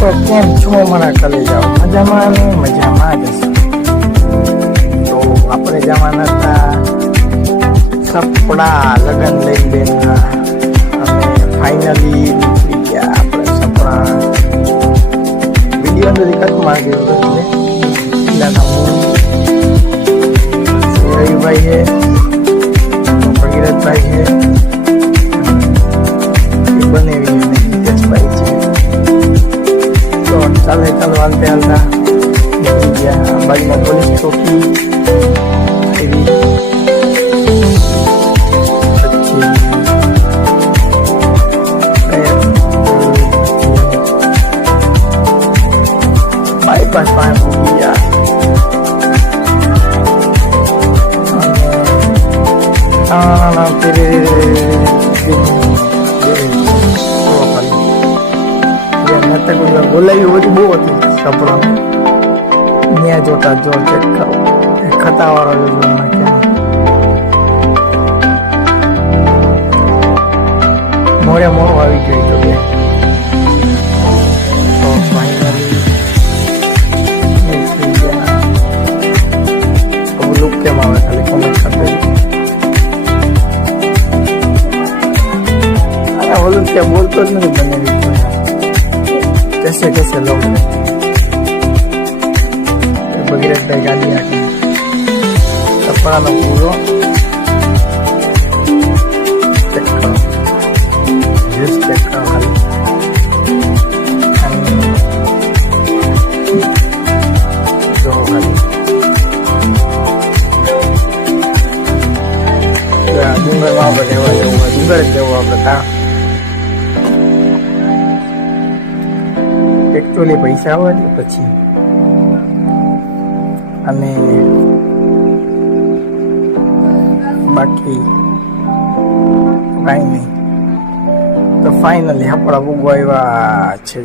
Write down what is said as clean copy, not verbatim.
તો કેમ છો મારા કલેજાઓ? મજામાં ને મજામાં જ હશે. તો આપણે જવાના હતા સપડા લગ્ન લઈ બેનના, અને ફાઇનલી નીકળી ગયા આપણે સપડા. વિડીયો અંદર કટમાં ગયો એટલે રવિભાઈ છે, ભગીરથભાઈ છે, એ બનેવી અને હિતેશભાઈ છે. તો ચાલો હાલતા હાલતા નીકળી ગયા. બાજુમાં પોલીસ ચોકી એવી, પછી બાયપાસ પાસે પૂરી ગયા. બોલાવી બધી બહુ હતી કપડા ત્યાં જોતા જો ચેક કરો ખતા વાળો મોડે મોડું આવી ગયું તો બે લુક કેમ આવે ખાલી કોમેન્ટ કરતા. બોલું ત્યાં બોલતો જ નથી બને कैसे लोग भगीरथભાઈ ગાડી આખી કપડાનો પૂરો ચેક કરો, જ્યુસ ચેક કરો ખાલી. જો ખાલી ડુંગરમાં આપણે રહેવા જવું હોય ડુંગર જ જવું આપણે તા એકચ્યુઅલી પૈસા આવે ને પછી, અને બાકી કાંઈ નહીં. તો ફાઇનલી આપણા બહુ આવ્યા છે.